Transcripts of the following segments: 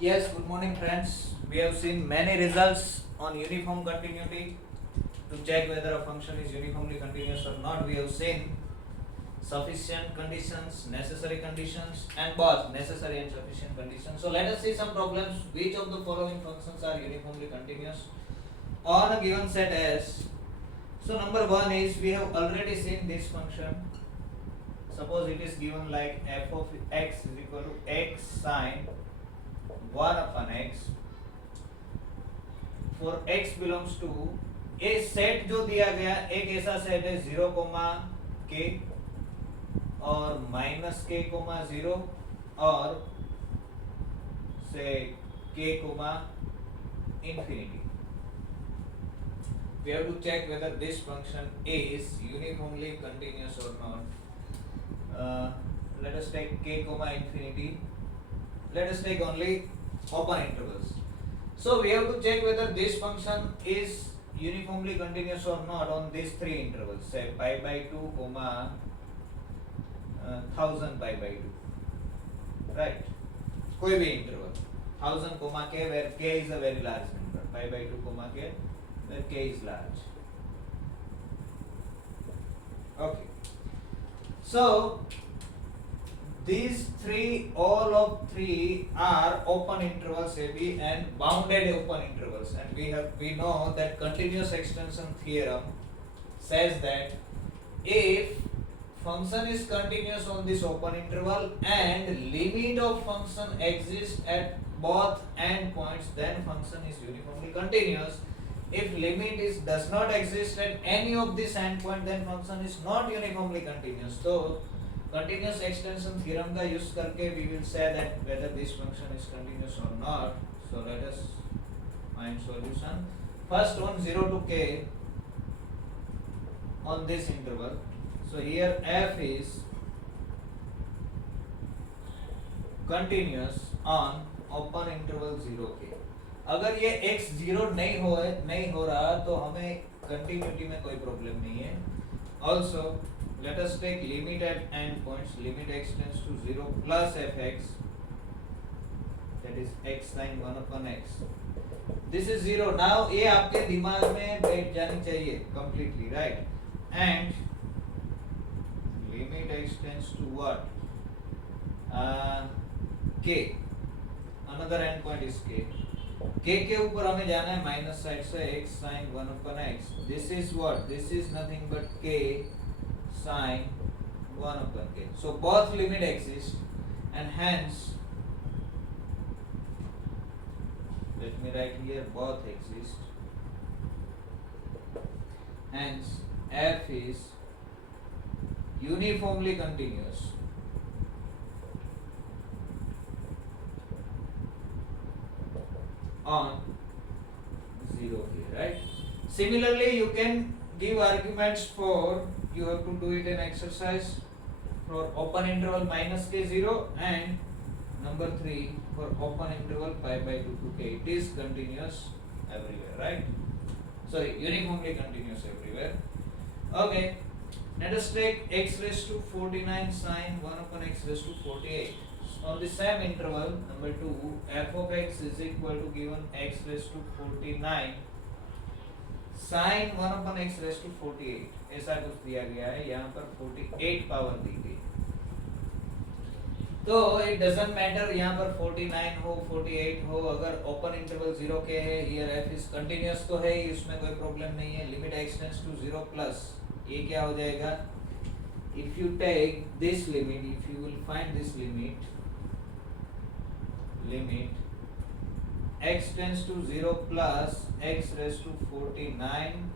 Yes, good morning friends. We have seen many results on uniform continuity. To check whether a function is uniformly continuous or not, we have seen sufficient conditions, necessary conditions, and both necessary and sufficient conditions. So let us see some problems. Which of the following functions are uniformly continuous on a given set S? So number one is, we have already seen this function. Suppose it is given like f of x is equal to x sine 1 upon x for x belongs to a set जो दिया गया एक ऐसा set है 0, k और -k, 0 और से k, infinity. We have to check whether this function is uniformly continuous or not. Let us take k, infinity. Let us take only open intervals. So we have to check whether this function is uniformly continuous or not on these three intervals, say pi by 2, 1000 pi by 2, right? कोई भी interval 1000, k where k is a very large number, pi by 2, k where k is large. Okay, so these three, all of three are open intervals AB and bounded open intervals, and we know that continuous extension theorem says that if function is continuous on this open interval and limit of function exists at both endpoints, then function is uniformly continuous. If limit does not exist at any of these endpoint, then function is not uniformly continuous. So continuous extension theorem का use करके we will say that whether this function is continuous or not. So let us find solution. First one 0 to k on this interval. So here f is continuous on open interval 0k. अगर ये x 0 नहीं हो रहा तो हमें continuity में कोई problem नहीं है. Also let us take limit at endpoints. Limit x tends to 0 plus fx, that is x sin 1 upon x. This is 0. Now ये आपके दिमाग में बैठ जानी चाहिए completely, right? And limit x tends to what? K. Another endpoint is k. k के ऊपर हमें जाना है माइनस साइड से x sin 1 upon x. This is what? This is nothing but k sin 1 upon k. So both limit exist, and hence let me write here both exist. Hence f is uniformly continuous on 0 here, right? Similarly, you can give arguments for, you have to do it in exercise, for open interval minus k 0 and number 3 for open interval pi by 2 to k. It is continuous everywhere, right? So uniformly continuous everywhere. Okay, let us take x raised to 49 sin 1 upon x raised to 48. On the same interval number 2, f of x is equal to given x raised to 49 sin 1 upon x raised to 48. ऐसा कुछ दिया गया है, यहाँ पर 48 power दी गई. तो it doesn't matter यहाँ पर 49 हो 48 हो, अगर open interval 0 के है, here f is continuous तो है ही, उसमें कोई problem नहीं है. Limit x tends to 0 plus ये क्या हो जाएगा? If you take this limit, if you will find this limit x tends to 0 plus x raised to 49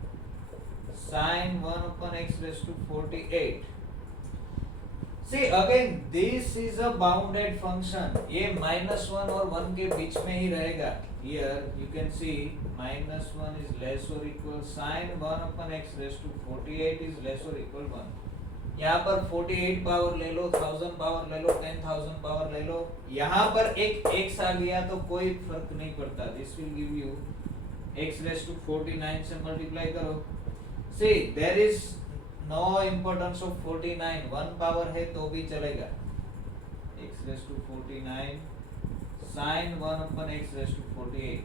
sin 1 upon x raised to 48. See again, this is a bounded function. ये -1 और 1 के बीच में ही रहेगा. Here you can see -1 is less or equal sin 1 upon x raised to 48 is less or equal 1. यहाँ पर 48 power ले लो, 1000 power ले लो, 10,000 power ले लो, यहाँ पर एक x आ गया तो कोई फर्क नहीं पड़ता. This will give you x raised to 49 से मल्टीप्लाई करो. See there is no importance of 49. 1 power है तो भी चलेगा. x raised to 49 sin 1 upon x raised to 48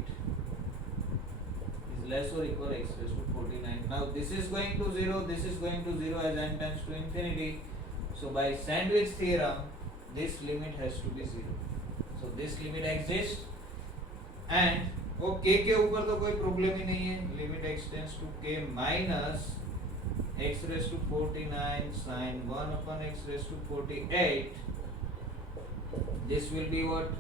is less or equal x raised to 49. Now this is going to 0, this is going to 0 as n tends to infinity. So by sandwich theorem, this limit has to be 0. So this limit exists and वो k के ऊपर तो कोई problem ही नहीं है. Limit extends to k minus x raised to 49 sin 1 upon x raised to 48. This will be what?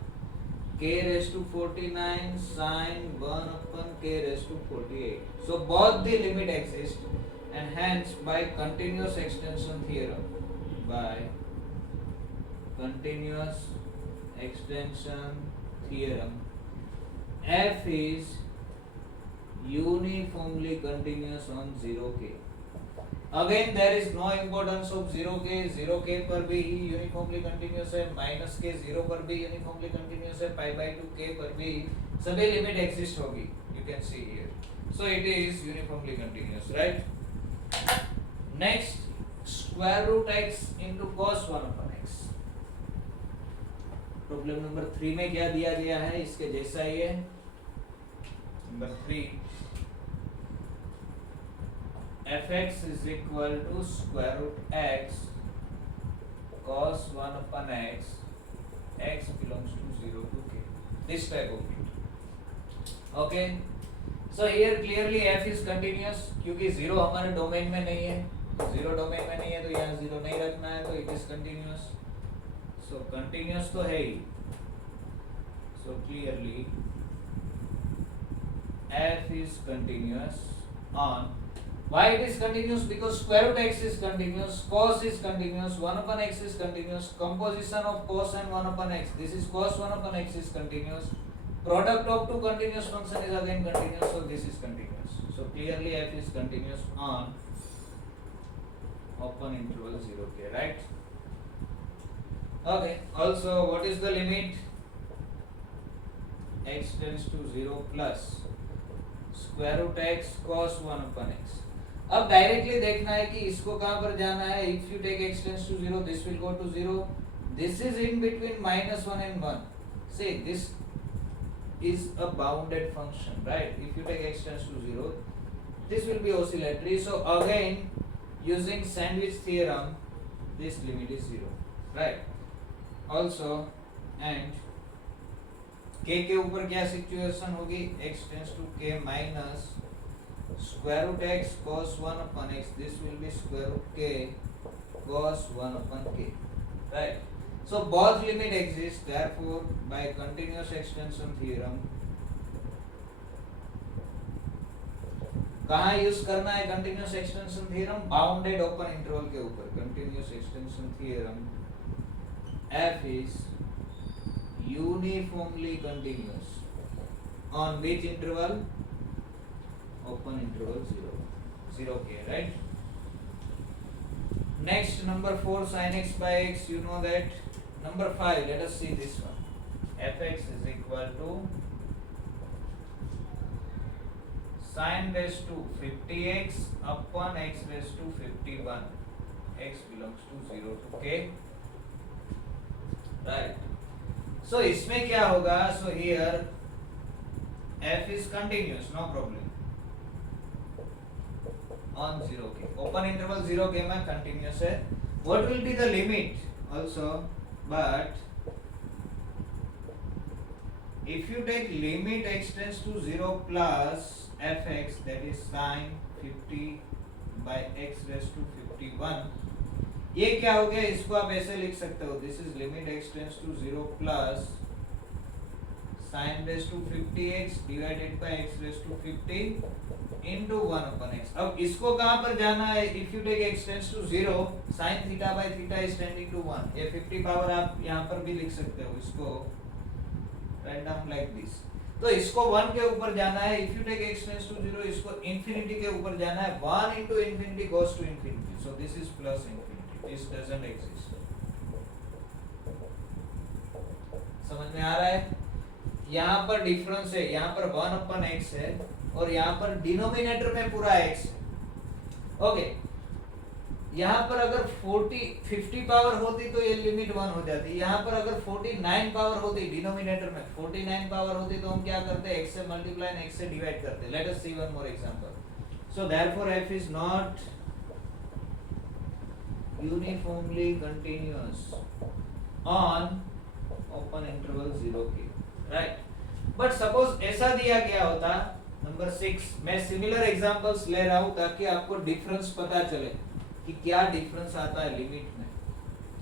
K raised to 49 sin 1 upon k raised to 48. So both the limit exist and hence by continuous extension theorem, f is uniformly continuous on 0k. Again there is no importance of 0k. 0k पर भी uniformly continuous है, minus k 0 पर भी uniformly continuous है, pi by 2k पर भी सभी limit exist होगी. You can see here. So it is uniformly continuous, right? Next, square root x into cos 1 upon x. Problem number 3 में क्या दिया गया है इसके जैसा ही है. Number 3, fx is equal to square root x cos 1 upon x, x belongs to 0 to k. This type of it. Okay. So here clearly f is continuous क्योंकि 0 हमारे डोमेन में नहीं है. 0 डोमेन में नहीं है तो यहाँ 0 नहीं रखना है, तो it is continuous. So continuous तो है ही. So clearly f is continuous on. Why it is continuous? Because square root x is continuous, cos is continuous, 1 upon x is continuous, composition of cos and 1 upon x, this is cos 1 upon x is continuous, product of two continuous function is again continuous, so this is continuous. So clearly f is continuous on open interval 0k, right? Okay. Also, what is the limit? X tends to 0 plus square root x cos 1 upon x. अब directly देखना है कि इसको कहाँ पर जाना है. If you take x tends to 0, this will go to 0. This is in between -1 and 1. See, this is a bounded function, right? If you take x tends to 0, this will be oscillatory. So again, using sandwich theorem, this limit is 0, right? Also, and k के ऊपर क्या situation होगी? x tends to k minus square root x cos 1 upon x. This will be square root k cos 1 upon k, right? So both limit exist. Therefore, by continuous extension theorem, कहाँ use करना है continuous extension theorem? Bounded open interval के ऊपर. Continuous extension theorem, f is uniformly continuous on which interval? Open interval 0k, right? Next, number 4, sin x by x, you know that. Number 5, let us see this one. Fx is equal to sin raised to 50x upon x raised to 51. X belongs to 0 to k, right? So इसमें क्या होगा? So here f is continuous, no problem. On 0k, open interval 0k में continuous है. What will be the limit also? But if you take limit x tends to 0 plus fx, that is sin 50 by x raised to 51, ये क्या हो गया? इसको आप ऐसे लिख सकते हो. This is limit x tends to 0 plus sin raised to 50x divided by x raised to 50 into 1 upon x. अब इसको कहाँ पर जाना है? If you take x tends to 0, sin theta by theta is tending to 1. ये 50 power आप यहाँ पर भी लिख सकते हो. इसको write down like this. तो इसको 1 के ऊपर जाना है. If you take x tends to 0, इसको infinity के ऊपर जाना है. 1 into infinity goes to infinity. So this is plus infinity. This doesn't exist. समझ में आ रहा है? यहाँ पर डिफरेंस है. यहाँ पर 1 upon x है और यहाँ पर डिनोमिनेटर में पूरा x है. ओके. यहाँ पर अगर 50 पावर होती तो ये लिमिट 1 हो जाती। यहाँ पर अगर 49 पावर होती, डिनोमिनेटर में 49 पावर होती तो हम क्या करते, x से मल्टीप्लाई एंड x से डिवाइड करते। Let us see one more example. So therefore f is not uniformly continuous on open interval 0 के, राइट। बट सपोज ऐसा दिया गया होता, नंबर 6, मैं सिमिलर एग्जांपल्स ले रहा हूं ताकि आपको डिफरेंस पता चले कि क्या डिफरेंस आता है लिमिट में।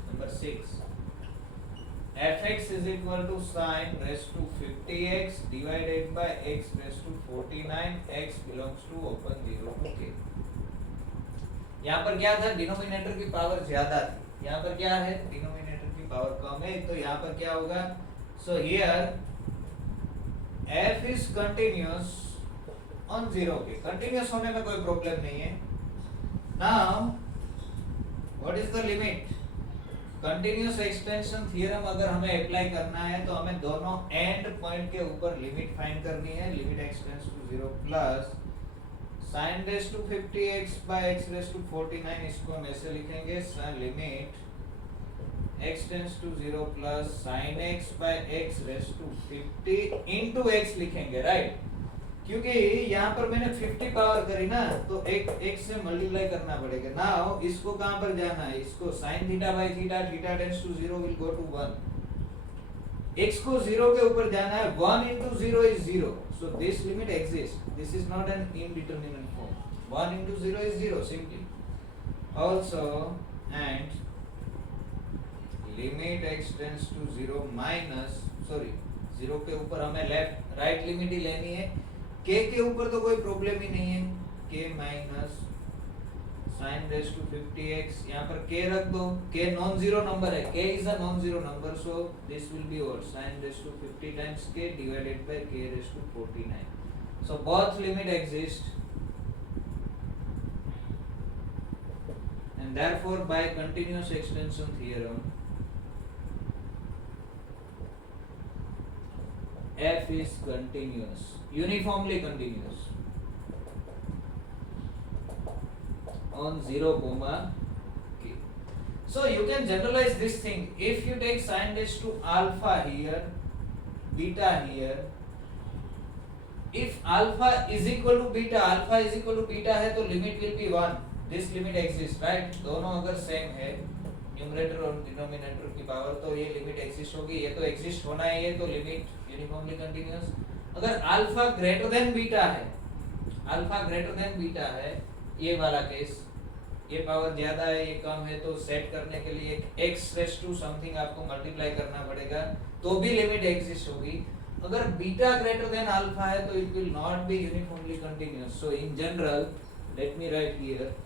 Number 6, fx is equal to sin raised to 50x divided by x raised to 49, x belongs to open 0 to k। यहाँ पर क्या था, डिनोमिनेटर की पावर ज्यादा थी, यहाँ पर क्या है, डिनोमिनेटर की पावर कम है, तो यहाँ पर क्या होगा, so here f is continuous on 0 के। कंटिन्यूअस होने में कोई प्रॉब्लम नहीं है। Now what is the limit, continuous extension theorem अगर हमें अप्लाई करना है तो हमें दोनों एंड पॉइंट के ऊपर लिमिट फाइंड करनी है। Limit extends to 0 plus sin raise to 50x by x raise to 49, इसको हम ऐसे लिखेंगे, limit x tends to 0 plus sin x by x raise to 50 into x लिखेंगे, राइट। क्योंकि यहाँ पर मैंने 50 पावर करी ना, तो x से मल्टीप्लाई करना पड़ेगा। नाउ इसको कहाँ पर जाना है, इसको sin theta by theta, theta tends to 0 will go to 1, x को 0 के ऊपर जाना है, 1 into 0 is 0, so this limit exists, this is not an indeterminate form, 1 into 0 is 0 simply। Also and limit x tends to 0 minus, sorry 0 के ऊपर हमें left right limit ही लेनी है, k के ऊपर तो कोई प्रॉब्लम ही नहीं है, k minus sin raise to 50x, यहाँ पर k रख दो, k नॉन जीरो नंबर है, k is a non zero number, so this will be और sin raise to 50 times k divided by k raise to 49, so both limit exist and therefore by continuous extension theorem f is continuous, uniformly continuous on 0, k। So you can generalize this thing, if you take sin raised to alpha here, beta here, if alpha is equal to beta, alpha is equal to beta है तो limit will be 1, this limit exists, right। दोनों अगर same है, numerator और denominator की power, तो ये limit exist होगी, ये तो एग्जिस्ट होना है, ये तो लिमिट यूनिफॉर्मली कंटीन्यूअस। अगर अल्फा ग्रेटर देन बीटा है, अल्फा ग्रेटर देन बीटा है, ये वाला केस, ये पावर ज्यादा है ये कम है, तो सेट करने के लिए x रेज़ टू समथिंग आपको मल्टीप्लाई करना पड़ेगा, तो भी लिमिट एग्जिस्ट होगी। अगर बीटा ग्रेटर देन अल्फा है तो it will not be uniformly continuous. So in general, let me right here,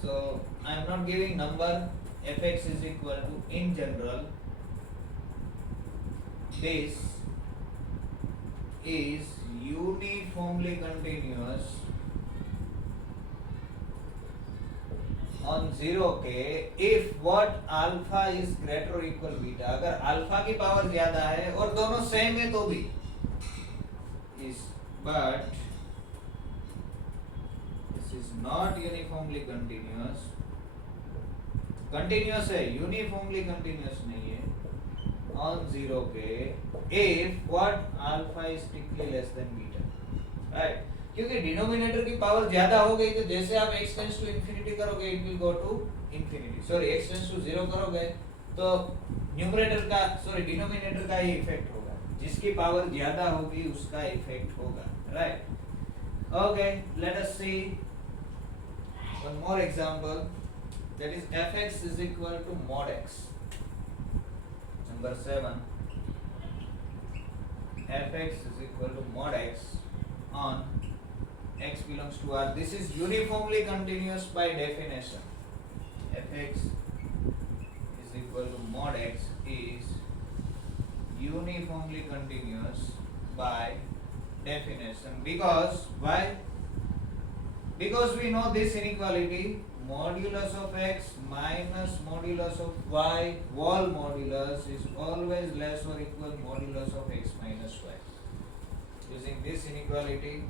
so I am not giving number, fx is equal to, in general this is uniformly continuous on 0k if what alpha is greater or equal beta, अगर alpha की power ज्यादा है और दोनों same है तो भी is, but this is not uniformly continuous, continuous है, uniformly continuous नहीं है on 0k if what alpha is strictly less than beta, right। क्योंकि डिनोमिनेटर की पावर ज्यादा हो गई तो जैसे आप x टेंड्स टू इंफिनिटी करोगे it will go to infinity, sorry x tends to 0 करोगे तो न्यूमरेटर का, सॉरी डिनोमिनेटर का ही इफेक्ट होगा, जिसकी पावर ज्यादा होगी उसका इफेक्ट होगा, right. Okay, late us C one more example, that is fx is equal to mod x। Number 7, fx is equal to mod x on x belongs to R. This is uniformly continuous by definition, fx is equal to mod x is uniformly continuous by definition, because why, because we know this inequality, modulus of x minus modulus of y whole modulus is always less or equal modulus of x minus y। Using this inequality,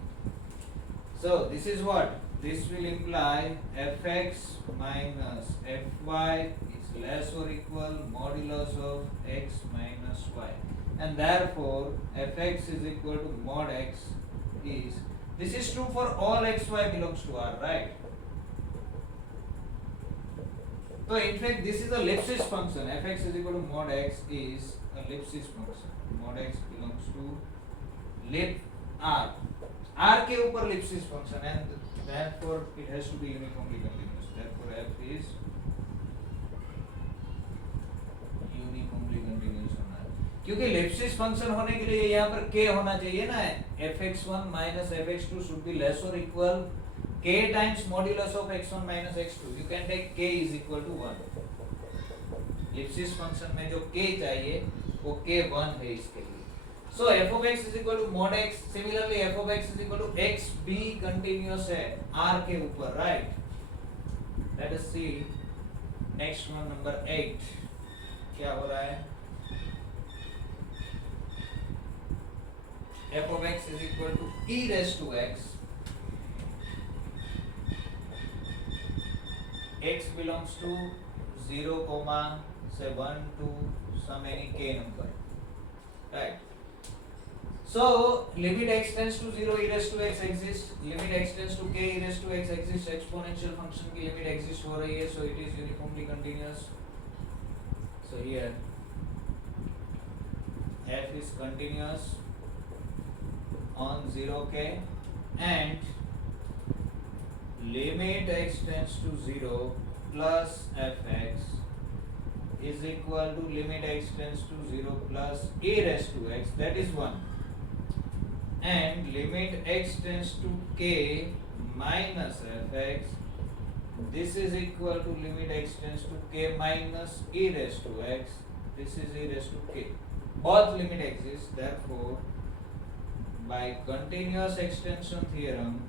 So this is what? This will imply fx minus fy is less or equal modulus of x minus y, and therefore fx is equal to mod x is, this is true for all xy belongs to R, right? So in fact this is a Lipschitz function. Fx is equal to mod x is a Lipschitz function. Mod x belongs to lip R. R के ऊपर Lipschitz function, and therefore it has to be uniformly continuous. Therefore f is uniformly continuous होना है, क्योंकि Lipschitz function होने के लिए यहाँ पर k होना चाहिए ना. fx1 minus fx2 should be less or equal k times modulus of x1 minus x2. You can take k is equal to 1. Lipschitz function में जो k चाहिए वो k1 है इसके लिए. So f of x is equal to mod x. Similarly f of x is equal to x b continuous है R के ऊपर, right? Let us see next one, number 8. क्या हो रहा है? f of x is equal to e raised to x. X belongs to 0, say 1 to some any k number, right? So limit x tends to 0 e raised to x exists, limit x tends to k e raised to x exists, exponential function की limit exist हो रही है, so it is uniformly continuous. So here f is continuous on 0k, and limit x tends to 0 plus fx is equal to limit x tends to 0 plus e raised to x, that is 1, and limit x tends to k minus fx, this is equal to limit x tends to k minus e raised to x, this is e raised to k. Both limit exist, therefore by continuous extension theorem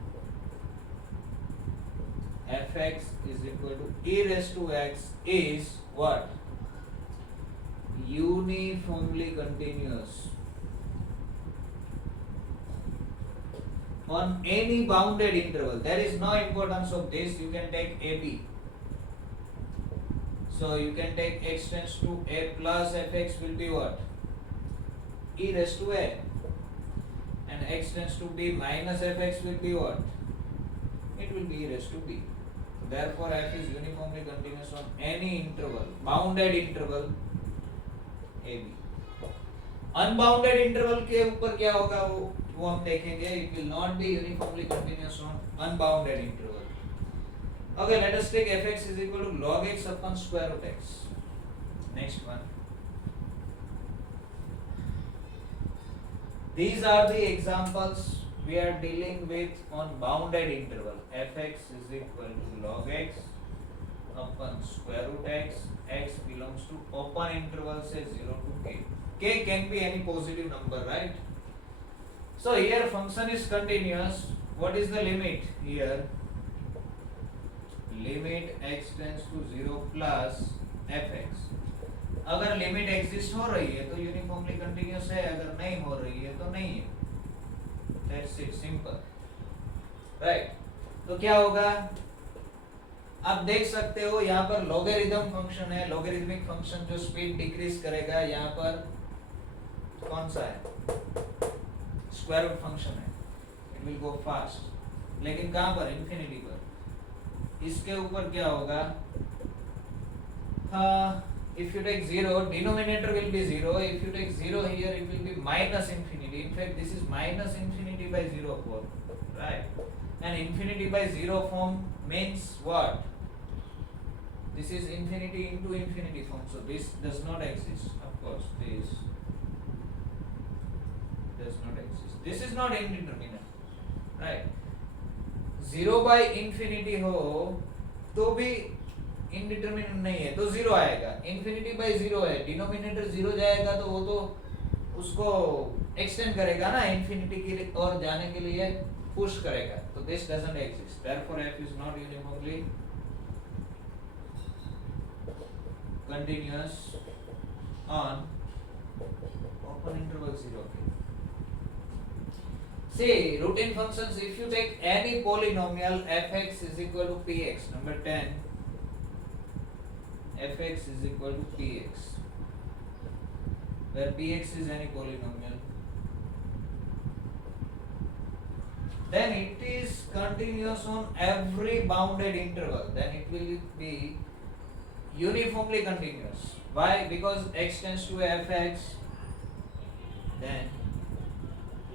fx is equal to e raised to x is what? Uniformly continuous on any bounded interval. There is no importance of this. You can take AB. So you can take x tends to a plus fx will be what? E raised to a, and x tends to b minus fx will be what? It will be e raised to b. Therefore f is uniformly continuous on any interval, bounded interval AB. Unbounded interval के ऊपर क्या होगा वो हम देखेंगे. It will not be uniformly continuous on unbounded interval. Okay, let us take fx is equal to log x upon square root x. Next one. These are the examples we are dealing with on bounded interval. Fx is equal to log x upon square root x. X belongs to open interval, say 0 to k. K can be any positive number, right? So here function is continuous. What is the limit here? Limit x tends to 0 plus fx. अगर limit exist हो रही है तो uniformly continuous है, अगर नहीं हो रही है तो नहीं है. That's it, simple, right? तो क्या होगा? आप देख सकते हो यहाँ पर लॉगरिथम फंक्शन है, लॉगरिथमिक फंक्शन जो स्पीड डिक्रीज करेगा. यहाँ पर कौन सा है? स्क्वायर रूट फंक्शन है. It will go fast. लेकिन कहाँ पर? इंफिनिटी पर. इसके ऊपर क्या होगा? If you take 0, denominator will be 0. If you take 0 here, it will be minus infinity. In fact, this is minus infinity by 0 form, right? And infinity by 0 form means what? This is infinity into infinity form. So this does not exist. Of course, this does not exist. This is not indeterminate, right? 0 by infinity हो तो भी indeterminate नहीं है, तो 0 आएगा. Infinity bye 0 है, denominator 0 जाएगा तो वो तो उसको एक्सटेंड करेगा ना, इन्फिनिटी की और जाने के लिए पुश करेगा. तो this doesn't exist. Therefore f is not uniformly continuous on open interval 0 के. See, routine functions, if you take any polynomial fx is equal to px, number 10, fx is equal to px, where px is any polynomial, then it is continuous on every bounded interval, then it will be uniformly continuous. Why? Because x tends to fx, then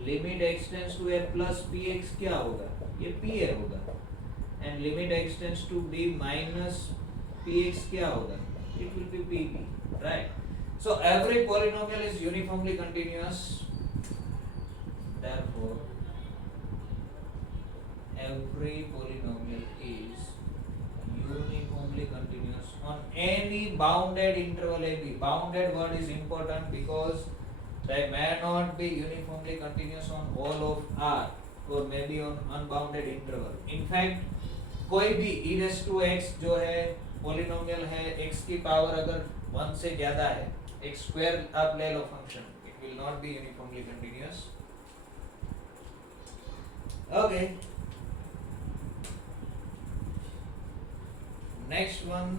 limit x tends to a plus px क्या होगा, ये pa होगा, and limit x tends to b minus px क्या होगा, it will be pb, right? So every polynomial is uniformly continuous, therefore every polynomial is uniformly continuous on any bounded interval ab. Bounded word is important because they may not be uniformly continuous on all of R or maybe on unbounded interval. In fact, कोई भी e raised to x जो है polynomial है, x की power अगर 1 से ज़्यादा है, x square आप ले लो function, it will not be uniformly continuous. Okay. Next one,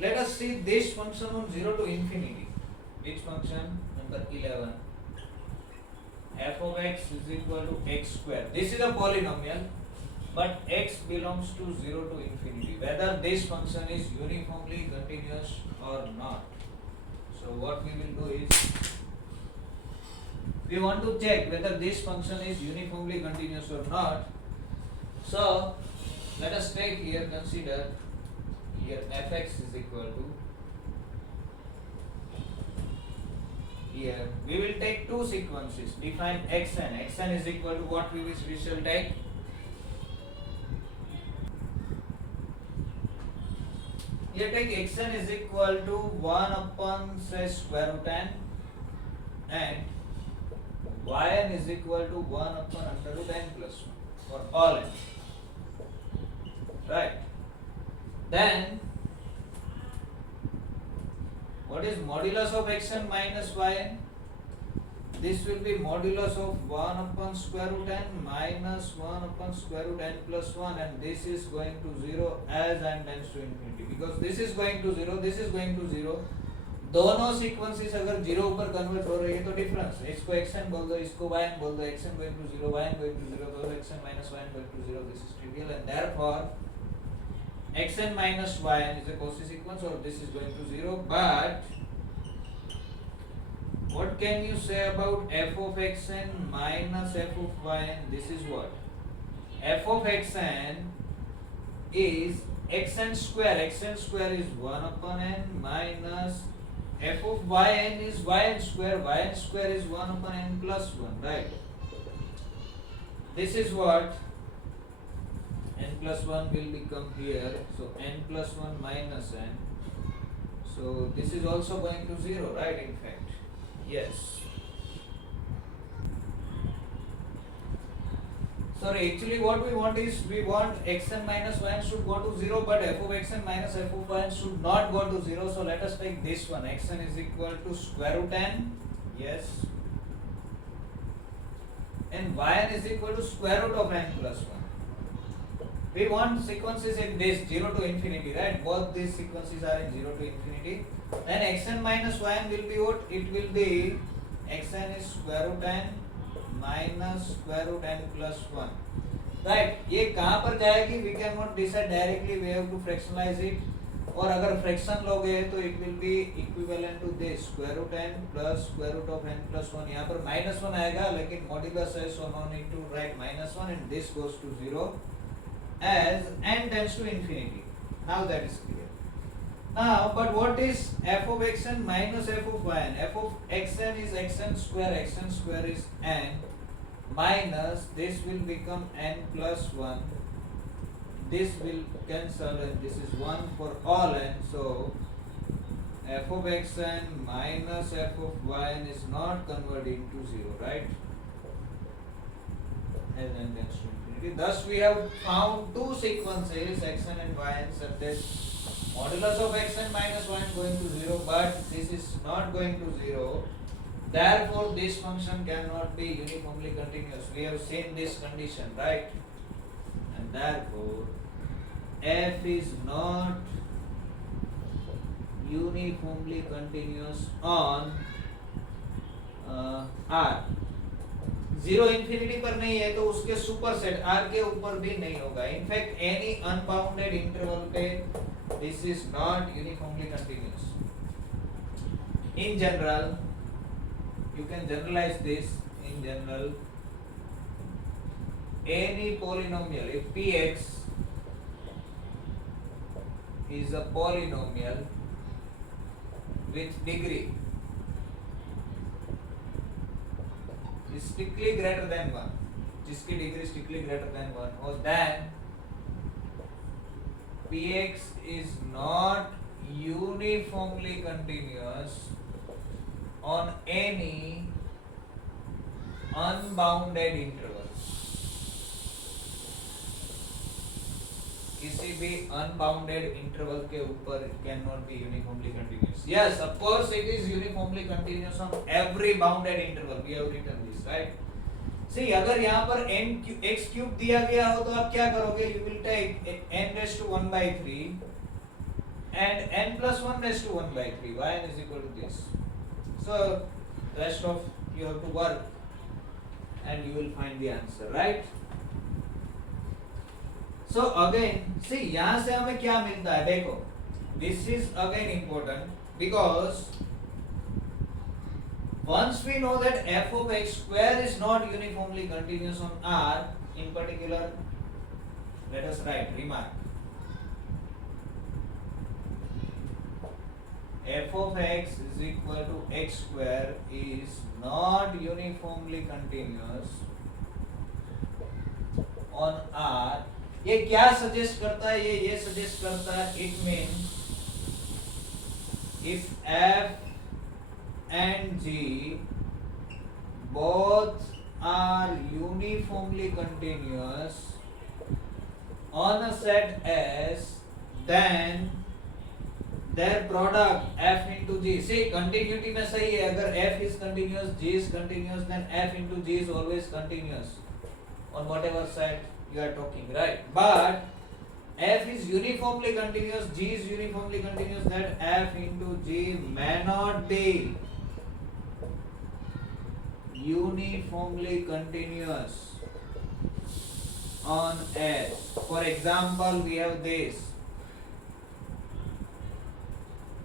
let us see this function on 0 to infinity. Which function? Number 11. F of x is equal to x square. This is a polynomial, but x belongs to 0 to infinity. Whether this function is uniformly continuous or not. So what we will do is, we want to check whether this function is uniformly continuous or not. So let us take here, consider here fx is equal to, here we will take two sequences, define xn. Xn is equal to what we shall take? Here take xn is equal to 1 upon say square root n, and yn is equal to 1 upon under root n plus 1 for all n. Right? Then what is modulus of xn minus yn? This will be modulus of 1 upon square root n minus 1 upon square root n plus 1, and this is going to 0 as n tends to infinity. Because this is going to 0, this is going to 0. दोनों sequences अगर 0 पर convert हो रही है तो difference, इसको xn बोल दो, इसको yn बोल दो, xn going to 0, yn going to 0, तो xn minus yn going to 0. This is trivial, and therefore xn minus yn is a Cauchy sequence, or this is going to 0. But what can you say about f of xn minus f of yn? This is what? F of xn is xn square. Xn square is 1 upon n minus f of yn is yn square. Yn square is 1 upon n plus 1, right? This is what? N plus 1 will become here. So n plus 1 minus n. So this is also going to 0, right? In fact. Yes. Sorry, actually what we want is, we want xn minus yn should go to 0, but f of xn minus f of yn should not go to 0. So let us take this one. Xn is equal to square root n. Yes. And yn is equal to square root of n plus 1. We want sequences in this 0 to infinity, right? Both these sequences are in 0 to infinity. Then xn minus yn will be what? It will be xn is square root n minus square root n plus 1. Right? ये कहाँ पर जाएगी? We cannot decide directly. We have to fractionalize it. और अगर fraction लोगे तो it will be equivalent to this square root n plus square root of n plus 1. यहाँ पर minus 1 आएगा, लेकिन modulus है, so no need to write minus 1, and this goes to 0 as n tends to infinity. Now that is clear. Now, but what is f of xn minus f of yn? F of xn is xn square is n, minus this will become n plus 1. This will cancel, and this is 1 for all n. So f of xn minus f of yn is not converted into 0, right? As n tends to infinity. Thus we have found two sequences xn and yn such that modulus of xn minus 1 going to 0, but this is not going to 0 Therefore, this function cannot be uniformly continuous. We have seen this condition, right? And therefore, f is not uniformly continuous on R. Zero infinity पर नहीं है तो उसके super set R के ऊपर भी नहीं होगा. इनफैक्ट एनी अनबाउंडेड इंटरवल पे this is not uniformly continuous. In general, you can generalize this. In general, any polynomial, if Px is a polynomial with degree is strictly greater than 1, जिसकी degree strictly greater than 1 हो, then Px is not uniformly continuous on any unbounded interval. किसी भी unbounded interval के ऊपर it cannot be uniformly continuous. Yes, of course it is uniformly continuous on every bounded interval. We have written this, right? See, अगर यहाँ पर x cube दिया गया हो तो आप क्या करोगे? You will take n raised to 1 by 3 and n plus 1 raised to 1 by 3. Yn is equal to this. So rest of you have to work and you will find the answer, right? So again, see, यहाँ से हमें क्या मिलता है? देखो, this is again important because once we know that f of x square is not uniformly continuous on R, in particular, let us write remark. F of x is equal to x square is not uniformly continuous on R. ये क्या suggest करता है? ये suggest करता है it means if f and g both are uniformly continuous on a set S, then their product f into g. See, continuity में सही है. अगर f is continuous, g is continuous, then f into g is always continuous on whatever set you are talking, right? But f is uniformly continuous, g is uniformly continuous, that f into g may not be uniformly continuous on S. For example, we have this.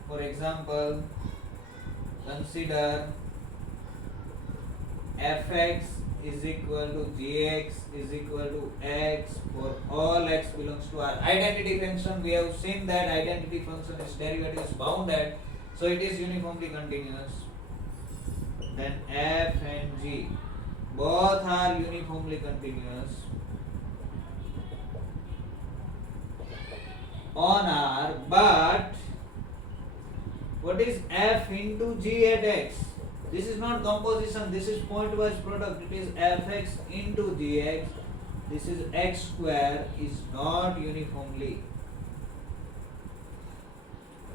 For example, consider fx is equal to gx is equal to x for all x belongs to R. Identity function, we have seen that identity function is derivative is bounded, so it is uniformly continuous. Then f and g both are uniformly continuous on R, but what is f into g at x? This is not composition, this is point-wise product. It is fx into gx. This is x square is not uniformly,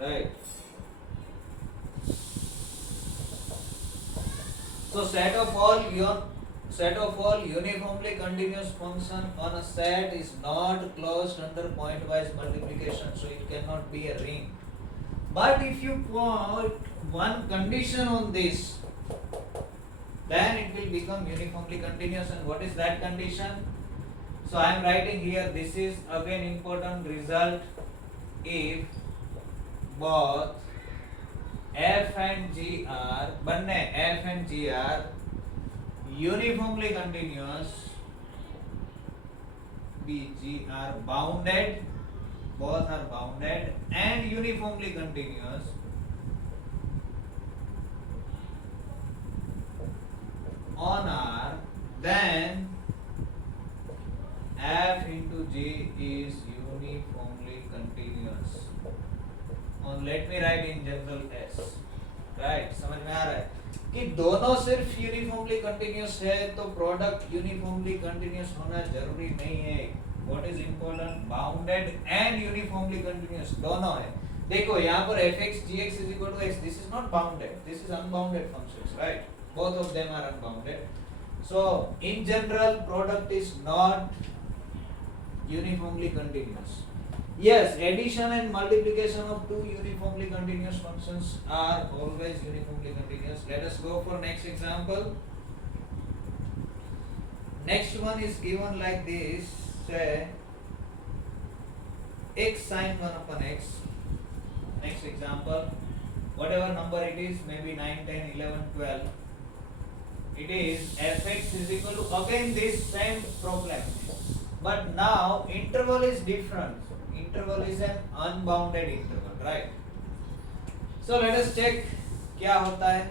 right? So set of all uniformly continuous function on a set is not closed under point-wise multiplication, so it cannot be a ring. But if you put one condition on this, then it will become uniformly continuous. And what is that condition? So I am writing here, this is again important result if both f and g are banne f and g are uniformly continuous, bg are bounded, both are bounded and uniformly continuous, on R, then f into g is uniformly continuous on, let me write in general S, right? समझ में आ रहा है कि दोनों सिर्फ uniformly continuous है तो product uniformly continuous होना जरूरी नहीं है. What is important? Bounded and uniformly continuous दोनों है. देखो यहाँ पर fx gx is equal to x, this is not bounded, this is unbounded functions, right? both of them are unbounded. So in general, product is not uniformly continuous. Yes, addition and multiplication of two uniformly continuous functions are always uniformly continuous. Let us go for next example. Next one is given like this, say x sine 1 upon x. Next example, whatever number it is, maybe 9, 10, 11, 12. It is fx is equal to, again this same problem, but now interval is different. Interval is an unbounded interval, right? So let us check क्या होता है,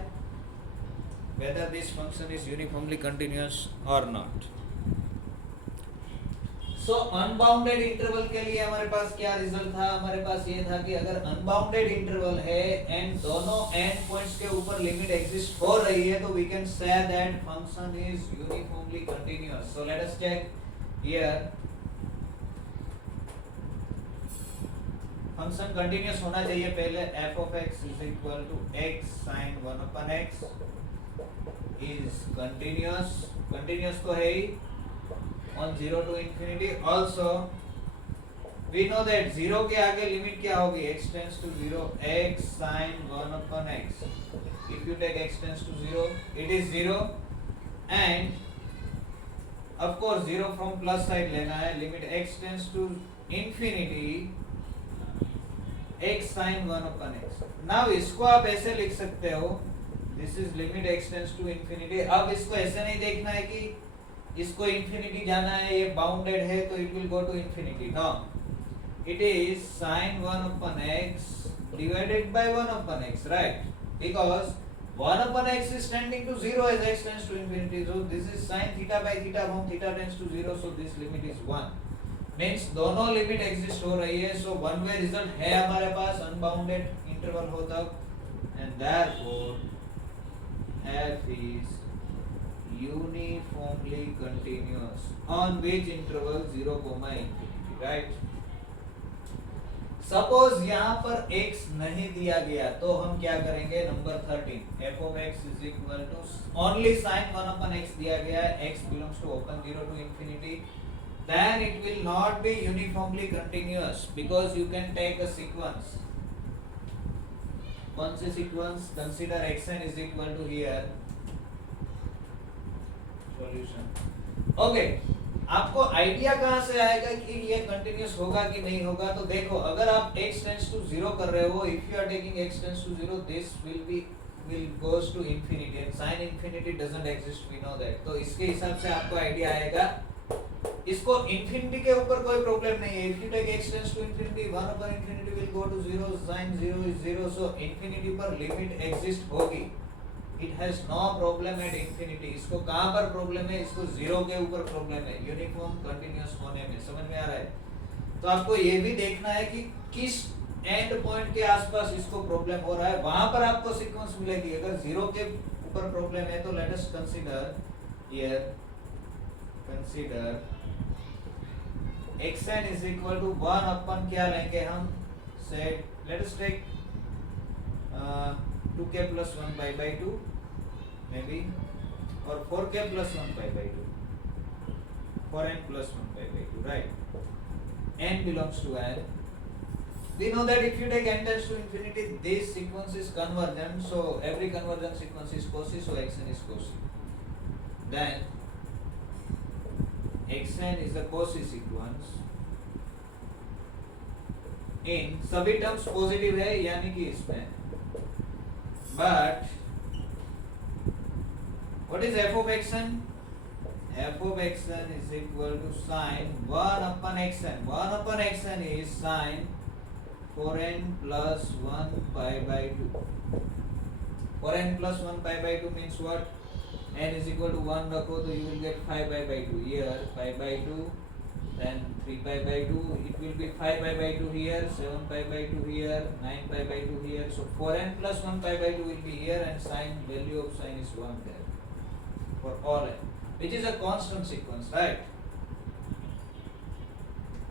whether this function is uniformly continuous or not. So unbounded interval के लिए हमारे पास क्या result था, हमारे पास ये था कि अगर unbounded interval है एंड दोनों एंड पॉइंट्स के ऊपर लिमिट एग्जिस्ट हो रही है, तो we can say that function is uniformly continuous. So let us check here. Function continuous होना चाहिए पहले. f of x is equal to x sin 1 upon x is continuous. continuous तो है ही on 0 to infinity. Also we know that 0 के आगे limit क्या होगी, x tends to 0, x sin 1 upon x. If you take x tends to 0, it is 0, and of course 0 from plus side लेना है. Limit x tends to infinity x sin 1 upon x. Now इसको आप ऐसे लिख सकते हो, this is limit x tends to infinity. अब इसको ऐसे नहीं देखना है कि इसको infinity जाना है, ये bounded है तो it will go to infinity. No, it is sin 1 upon x divided by 1 upon x, right? Because 1 upon x is tending to 0 as x tends to infinity. So this is sin theta by theta from theta tends to 0. So this limit is 1. Means दोनों limit exist हो रही है. So one way result है हमारे पास, unbounded interval हो तब, and therefore f is uniformly continuous on which interval 0, infinity, right? Suppose यहाँ पर x नहीं दिया गया तो हम क्या करेंगे, number 13 f of x is equal to only sin 1 upon x दिया गया है, x belongs to open 0 to infinity, then it will not be uniformly continuous because you can take a sequence. Once a sequence, consider xn is equal to here solution. Okay, आपको idea कहाँ से आएगा कि ये continuous होगा कि नहीं होगा? तो देखो, अगर आप x tends to 0 कर रहे हो, if you are taking x tends to 0, this will goes to infinity and sin infinity doesn't exist, we know that. तो इसके हिसाब से आपको आइडिया आएगा. इसको इंफिनिटी के ऊपर कोई प्रॉब्लम नहीं है. If you take x tends to infinity, 1 upon infinity will go to 0, sin 0 is 0, so infinity पर लिमिट एग्जिस्ट होगी. It has no problem at infinity. इसको कहाँ पर प्रॉब्लम है? इसको 0 के ऊपर प्रॉब्लम है, यूनिफॉर्म कंटिन्यूअस होने में. समझ में आ रहा है? तो आपको ये भी देखना है कि किस एंड पॉइंट के आसपास इसको प्रॉब्लम हो रहा है, वहां पर आपको सीक्वेंस मिलेगी. अगर 0 के ऊपर प्रॉब्लम है तो let us consider here, consider xn is equal to 1 अपन क्या लेंगे हम, set let us take 2k plus 1 pi by 2 maybe, or 4k plus 1 pi by 2, 4n plus 1 pi by 2, right? n belongs to n. We know that if you take n tends to infinity, this sequence is convergent, so every convergent sequence is Cauchy, so xn is Cauchy. Then xn is a Cauchy sequence in सभी terms positive है, यानी कि इसमें. But what is f of xn? f of xn is equal to sin 1 upon xn. 1 upon xn is sin 4n plus 1 pi by 2. 4n plus 1 pi by 2 means what? n is equal to 1 रखो तो you will get 5 pi by 2 here, 5 by 2, then 3 pi by 2, it will be 5 pi by 2 here, 7 pi by 2 here, 9 pi by 2 here. So 4n plus 1 pi by 2 will be here, and sin, value of sin is 1 there for all n, which is a constant sequence, right?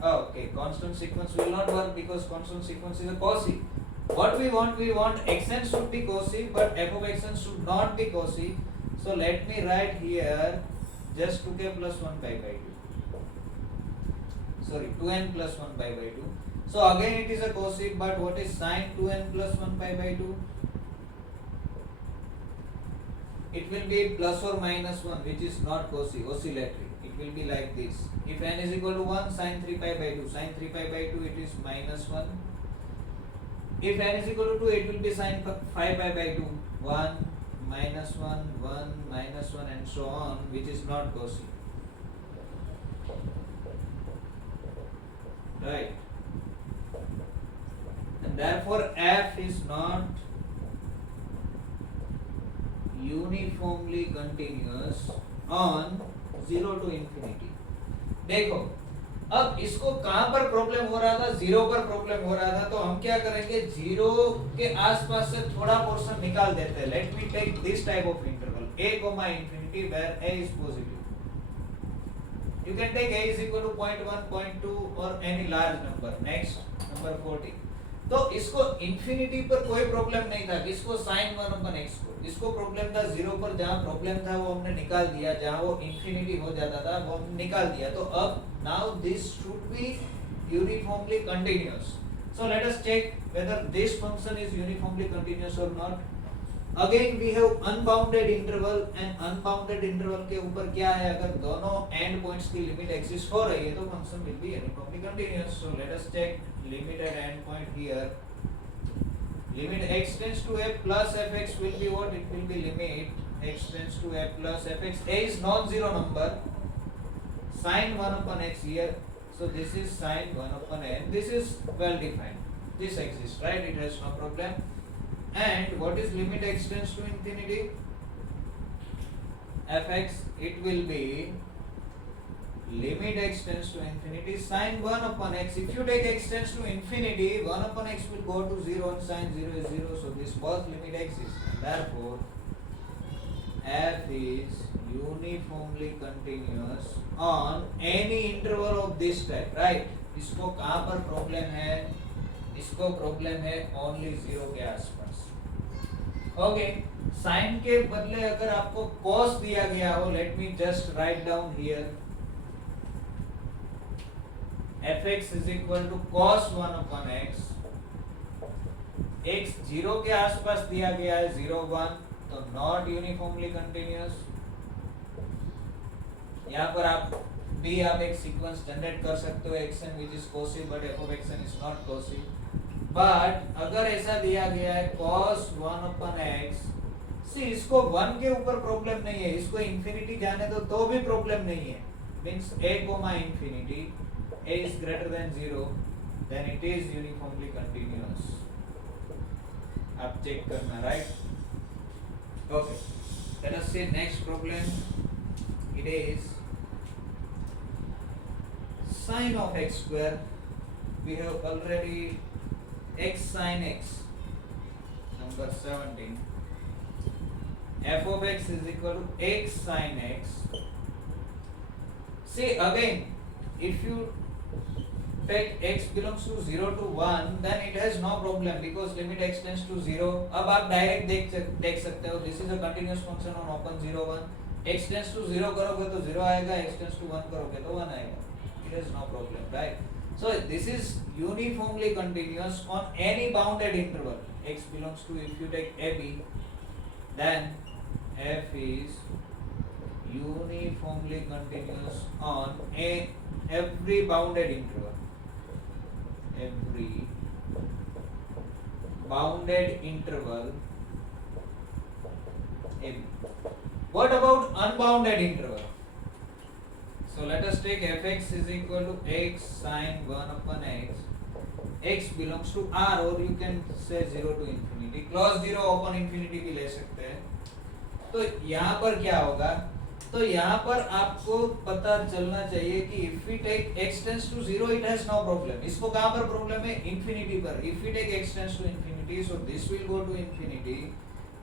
Okay, constant sequence will not work because constant sequence is a Cauchy. What we want xn should be Cauchy, but f of xn should not be Cauchy. So let me write here just 2k plus 1 pi by 2. Sorry, 2n plus 1 pi by 2. So again it is a Cauchy, but what is sine 2n plus 1 pi by 2? It will be plus or minus 1, which is not Cauchy, oscillatory. It will be like this. If n is equal to 1, sine 3 pi by 2. Sine 3 pi by 2, it is minus 1. If n is equal to 2, it will be sine 5 pi by 2. 1, minus 1, 1, minus 1, and so on, which is not Cauchy. Right. And therefore, f is not uniformly continuous on 0 to infinity. देखो अब इसको कहां पर problem हो रहा था, 0 पर problem हो रहा था, तो हम क्या करेंगे, 0 के आसपास से थोड़ा पोर्शन निकाल देते हैं. Let me take this type of interval a, infinity where a is positive. You can take a is equal to 0.1, 0.2 or any large number. Next, number 40. तो इसको इंफिनिटी पर कोई प्रॉब्लम नहीं था, इसको sin 1 upon x को, इसको problem था 0 पर, जहां प्रॉब्लम था वो हमने निकाल दिया, जहां वो इंफिनिटी हो जाता था वो हमने निकाल दिया. तो अब now this should be uniformly continuous. So let us check whether this function is uniformly continuous or not. Again we have unbounded interval, and unbounded interval के ऊपर क्या है, अगर दोनों एंड पॉइंट्स की लिमिट एग्जिस्ट हो रही है तो function will be uniformly continuous. So let us check limit at end point here. Limit x tends to a plus fx will be what? It will be limit x tends to a plus fx. A is non-zero number. Sin 1 upon x here. So this is sin 1 upon n. This is well defined. This exists, right? It has no problem. And what is limit x tends to infinity? Fx, it will be limit x tends to infinity sin 1 upon x. If you take x tends to infinity, 1 upon x will go to 0 and sin 0 is 0. So this both limit exists. Therefore, f is uniformly continuous on any interval of this type. Right? इसको कहाँ पर problem है? इसको problem है only 0 के आसपास. Okay, sign के बदले अगर आपको cos दिया गया हो, let me just write down here. fx is equal to cos 1 upon x. x 0 के आसपास दिया गया है 0, 1, तो नॉट यूनिफॉर्मली कंटिन्यूअस. यहाँ पर आप एक सीक्वेंस जनरेट कर सकते हो xn which is Cauchy, but f of xn is not Cauchy. But अगर ऐसा दिया गया है cos 1 upon x, सी इसको 1 के ऊपर प्रॉब्लम नहीं है, इसको इंफिनिटी जाने दो तो भी प्रॉब्लम नहीं है. Means a, infinity, a is greater than 0, then it is uniformly continuous. आप चेक करना, right? Okay, let us see next problem. It is sin of x square. We have already x sin x, number 17. f of x is equal to x sin x. See again, if you take x belongs to 0 to 1, then it has no problem because limit x tends to 0. अब आप direct देख सकते हो, this is a continuous function on open 0 1. x tends to 0 करोगे तो 0 आएगा, x tends to 1 करोगे तो 1 आएगा. It has no problem, right? So this is uniformly continuous on any bounded interval. X belongs to, if you take AB, then f is uniformly continuous on every bounded interval. Every bounded interval AB. What about unbounded interval? So let us take fx is equal to x sin 1 upon x. X belongs to R, or you can say 0 to infinity. Close 0 open infinity भी ले सकते हैं. तो यहाँ पर क्या होगा? तो यहाँ पर आपको पता चलना चाहिए कि if we take x tends to 0, it has no problem. इसको कहाँ पर प्रॉब्लम है? इंफिनिटी पर. If we take x tends to infinity, so this will go to infinity.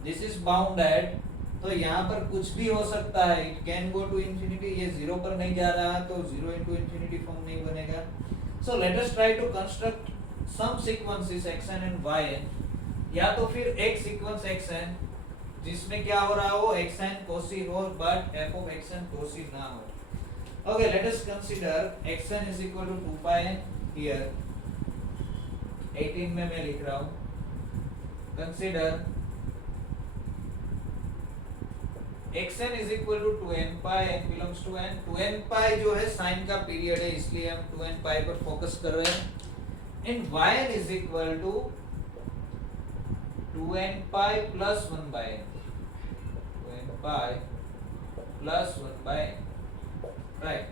This is bounded. तो यहाँ पर कुछ भी हो सकता है. It can go to infinity. ये 0 पर नहीं जा रहा तो 0 into infinity फॉर्म नहीं बनेगा. So let us try to construct some sequences xn and yn, या तो फिर एक सीक्वेंस xn जिसमें क्या हो रहा हो xn कोसी हो but f of xn Kosi ना हो. Okay, let us consider xn is equal to 2 pi n here. 18 में मैं लिख रहा हूँ. Consider xn is equal to 2n pi, n belongs to n. 2n pi जो है साइन का पीरियड है, इसलिए हम 2n pi पर फोकस कर रहे हैं. And yn is equal to 2n pi plus 1 by n. 2n pi plus 1 by n. Right.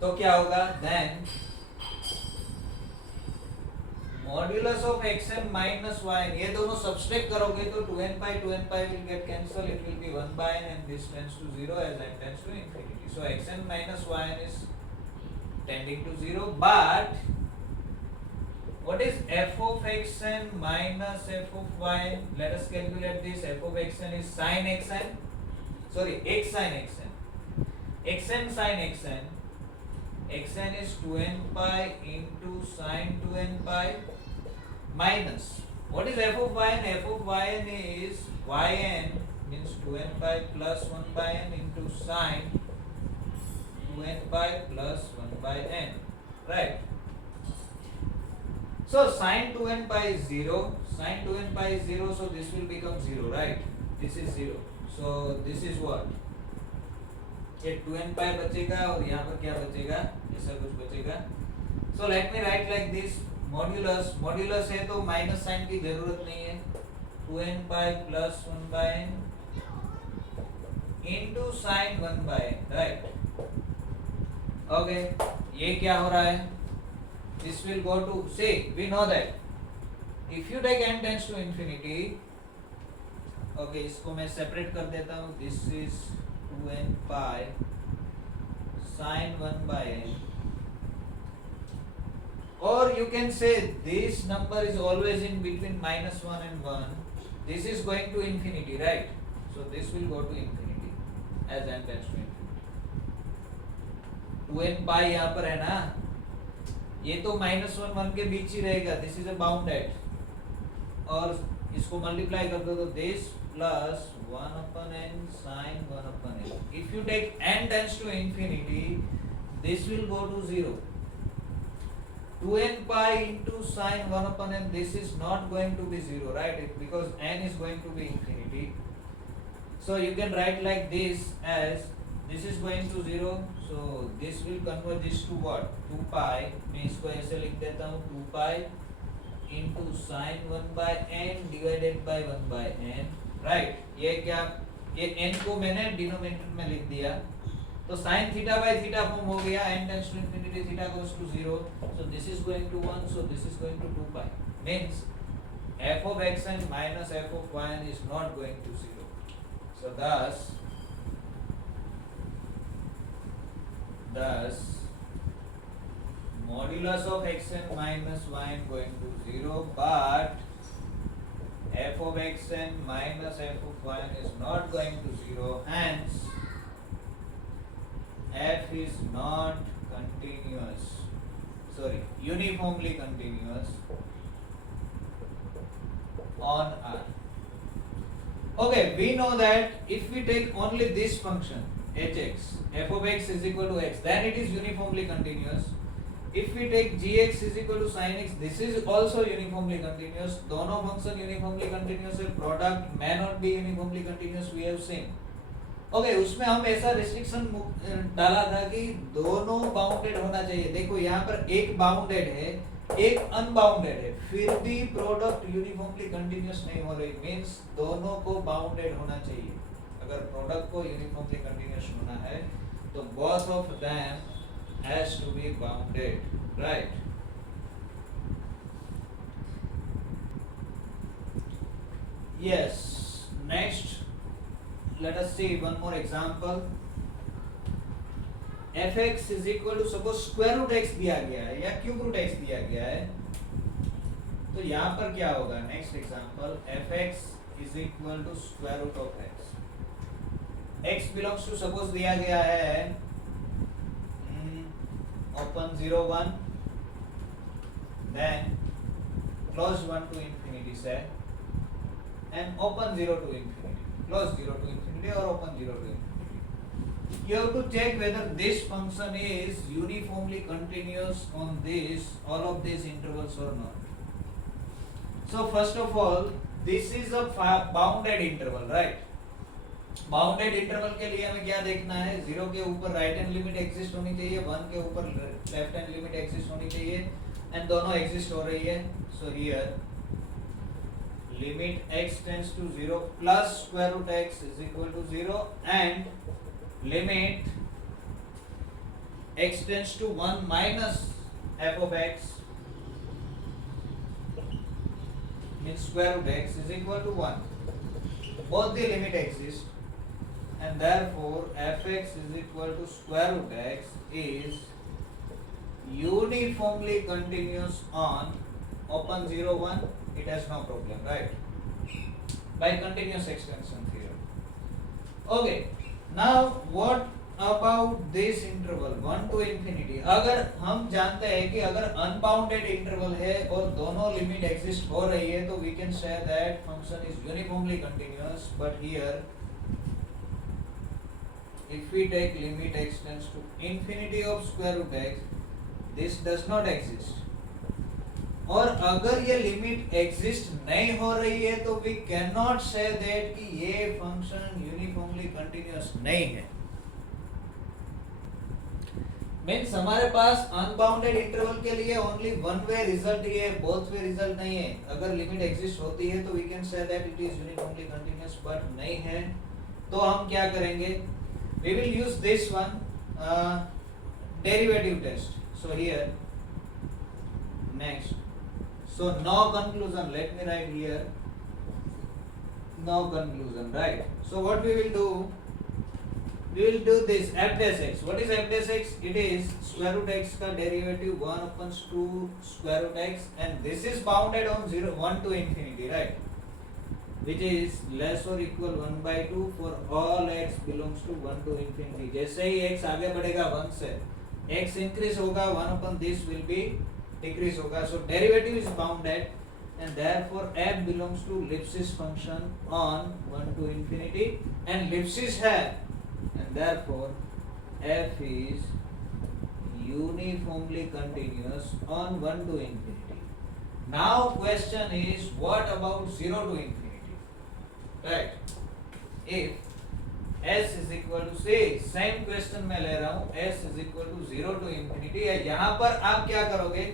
तो क्या होगा? Then modulus of xn minus yn, ये दोनों सब्सट्रैक्ट करोगे तो 2n pi will get cancelled, it will be 1 by n and this tends to 0 as n tends to infinity. So xn minus yn is tending to 0, but what is f of xn minus f of yn? Let us calculate this. F of xn is sin xn, sorry, x sin xn. xn sin xn, xn is 2n pi into sin 2n pi minus, what is f of yn? F of yn is yn means 2n pi plus 1 by n into sin 2n pi plus 1 by n, right? So sin 2n pi is 0, sin 2n pi is 0, so this will become 0, right? This is 0, so this is what? ये 2n pi बचेगा और यहाँ पर क्या बचेगा? ऐसा कुछ बचेगा. So let me write like this. Modulus है तो माइनस साइन की जरूरत नहीं है. 2n pi plus 1 by n into sin 1 by n, right? Okay, ये क्या हो रहा है? This will go to, say, we know that if you take n tends to infinity, okay, इसको मैं सेपरेट कर देता हूँ. This is 2n pi sin 1 by n, or you can say this number is always in between minus 1 and 1. This is going to infinity, right? So this will go to infinity as n tends to infinity. 2n pi यहाँ पर है ना, ये तो minus 1 1 के बीच ही रहेगा. This is a bounded, और इसको मल्टीप्लाई कर दो तो this plus 1 upon n sin 1 upon n. If you take n tends to infinity, this will go to 0. 2n pi into sin 1 upon n, this is not going to be 0, right? Because n is going to be infinity. So you can write like this, as this is going to 0, so this will convert this to what? 2 pi. मैं इसको ऐसे लिख देता हूँ, 2 pi into sin 1 by n divided by 1 by n, right? ये क्या? ये n को मैंने डिनोमिनेटर में लिख दिया, तो sin theta by theta form हो गया. n tends to infinity, theta goes to 0, so this is going to 1, so this is going to 2 pi. Means f of xn minus f of yn is not going to 0. So thus modulus of xn minus yn going to 0, but f of xn minus f of yn is not going to 0, hence f is not continuous, sorry, uniformly continuous on R. Okay, we know that if we take only this function hx, f of x is equal to x, then it is uniformly continuous. If we take gx is equal to sin x, this is also uniformly continuous. दोनों function uniformly continuous है. Product may not be uniformly continuous, we have seen. Okay, उसमें हम ऐसा restriction डाला था कि दोनों bounded होना चाहिए. देखो यहाँ पर एक बाउंडेड है, एक अनबाउंडेड है, फिर भी प्रोडक्ट यूनिफॉर्मली कंटिन्यूअस नहीं हो रही. मींस दोनों को बाउंडेड होना चाहिए. अगर प्रोडक्ट को यूनिफॉर्मली कंटिन्यूअस होना है तो both of them has to be bounded, right? Yes. Next, let us see one more example. fx is equal to, suppose square root x दिया गया है या क्यूब रूट x दिया गया है, तो यहाँ पर क्या होगा? Next example, fx is equal to square root of x. x belongs to, suppose दिया गया है open 0 1, then close 1 to infinity say and open 0 to infinity, close 0 to infinity or open 0 to infinity. You have to check whether this function is uniformly continuous on this all of these intervals or not. So first of all, this is a bounded interval, right? Bounded interval के लिए हमें क्या देखना है, 0 के ऊपर right hand limit exist होनी चाहिए, 1 के ऊपर लेफ्ट हैंड लिमिट एग्जिस्ट होनी चाहिए एंड दोनों एग्जिस्ट हो रही है. So here limit x tends to 0 plus square root x is equal to 0 and limit x tends to 1 minus f of x means square root x is equal to 1. Both the limit exist and therefore fx is equal to square root x is uniformly continuous on open 0 1. It has no problem, right? By continuous extension theorem. Okay, now what about this interval 1 to infinity? अगर हम जानते हैं कि अगर unbounded interval है और दोनों limit exist हो रही है तो we can say that function is uniformly continuous. But here if we take limit x tends to infinity of square root x, this does not exist. और अगर ये लिमिट एग्जिस्ट नहीं हो रही है तो we can not say that कि ये फंक्शन यूनिफॉर्मली कंटिन्यूअस नहीं है. मीन्स हमारे पास अनबाउंडेड इंटरवल के लिए ओनली वन वे रिजल्ट ही है, बोथ वे रिजल्ट नहीं है. अगर लिमिट एग्जिस्ट होती है तो we can say that it is uniformly continuous, but नहीं है तो हम क्या करेंगे, we will use this one derivative test. So here next, so no conclusion, let me write here no conclusion, right? So what we will do, we will do this f dash x. What is f dash x? It is square root x का derivative 1 upon 2 square root x and this is bounded on 0 1 to infinity, right? Which is less or equal 1 by 2 for all x belongs to 1 to infinity. जैसे ही x आगे बढ़ेगा 1 से x increase होगा 1 upon this will be decrease होगा. So derivative is bounded and therefore f belongs to Lipschitz function on 1 to infinity and Lipschitz है and therefore f is uniformly continuous on 1 to infinity. Now question is what about 0 to infinity? Right? If s is equal to say same question मैं ले रहा हूँ s is equal to 0 to infinity है. यहाँ पर आप क्या करोगे,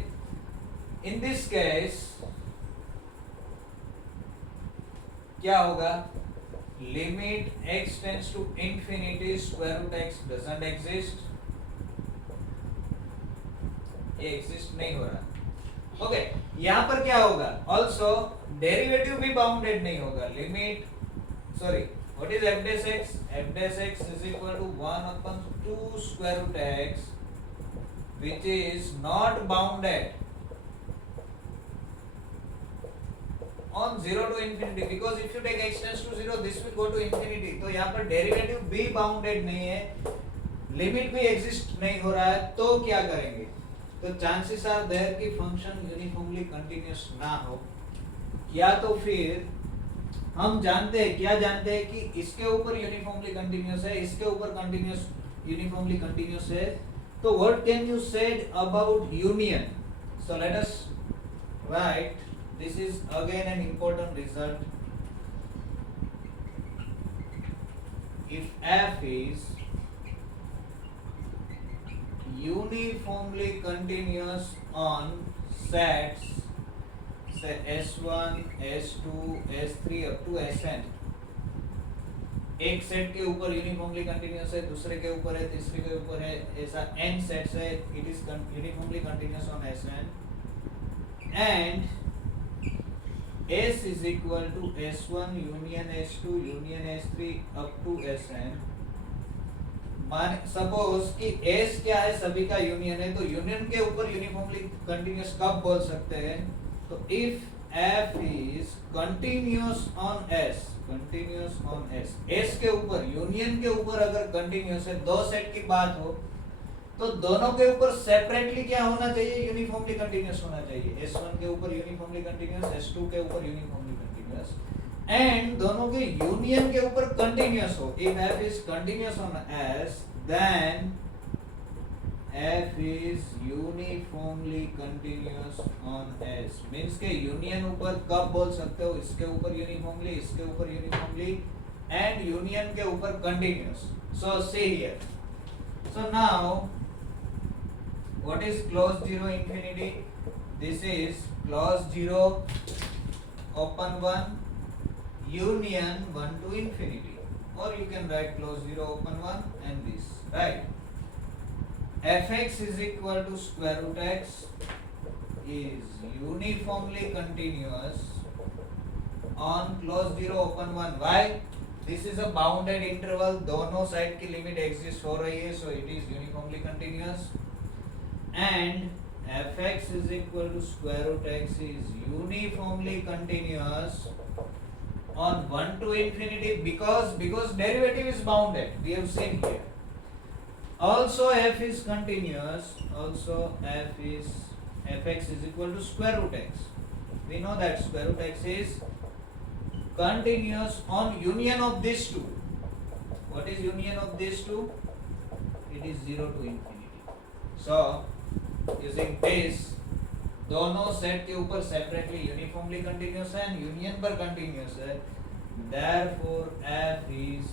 in this case क्या होगा, limit x tends to infinity square root x doesn't exist, ये exist नहीं हो रहा. ओके यहाँ पर क्या होगा, ऑल्सो डेरिवेटिव भी बाउंडेड नहीं होगा. Limit sorry, what is f dash x? F dash x is equal to 1 upon 2 square root x which is not bounded on 0 to infinity because if you take x tends to 0 this will go to infinity. तो यहाँ पर derivative भी bounded नहीं है, limit भी exist नहीं हो रहा है, तो क्या करेंगे, तो चांसेस आर देयर कि फंक्शन यूनिफॉर्मली कंटिन्यूअस ना हो. या तो फिर हम जानते हैं, क्या जानते हैं कि इसके ऊपर यूनिफॉर्मली कंटिन्यूअस है, इसके ऊपर कंटिन्यूअस यूनिफॉर्मली कंटिन्यूअस है. तो what can you said about union? So let us right, this is again an important result. If f is uniformly continuous on sets say S1, S2, S3 up to Sn. एक set के ऊपर uniformly continuous है, दूसरे के ऊपर है, तीसरे के ऊपर है, ऐसा n सेट्स है, it is uniformly continuous on Sn and S is equal to S1 union S2 union S3 up to Sn. मान सपोज कि S क्या है, सभी का यूनियन है, तो यूनियन के ऊपर यूनिफॉर्मली कंटिन्यूअस कब बोल सकते हैं, तो if f is continuous on S, continuous on S, S के ऊपर यूनियन के ऊपर अगर कंटिन्यूअस है, दो सेट की बात हो तो दोनों के ऊपर सेपरेटली क्या होना चाहिए, यूनिफॉर्मली कंटिन्यूअस होना चाहिए। S1 के ऊपर यूनिफॉर्मली कंटिन्यूअस, S2 के ऊपर यूनिफॉर्मली कंटिन्यूअस, एंड दोनों के यूनियन के ऊपर कंटिन्यूअस हो। If f is continuous on S, then f is uniformly continuous on S। Means के यूनियन ऊपर कब बोल सकते हो, इसके ऊपर यूनिफॉर्मली, इसके ऊपर यूनिफॉर्मली, एंड यूनियन के ऊपर continuous. So see here, so now what is closed 0 infinity? This is closed 0 open 1 union 1 to infinity, or you can write closed 0 open 1 and this, right? Fx is equal to square root x is uniformly continuous on closed 0 open 1. Why? This is a bounded interval, दोनों side की limit exist हो रही है, so it is uniformly continuous, and fx is equal to square root x is uniformly continuous on 1 to infinity because derivative is bounded, we have seen here. Also f is continuous, also fx is equal to square root x. We know that square root x is continuous on union of these two. What is union of these two? It is 0 to infinity. So using this, दोनों set के ऊपर separately uniformly continuous है and union पर continuous है, therefore f is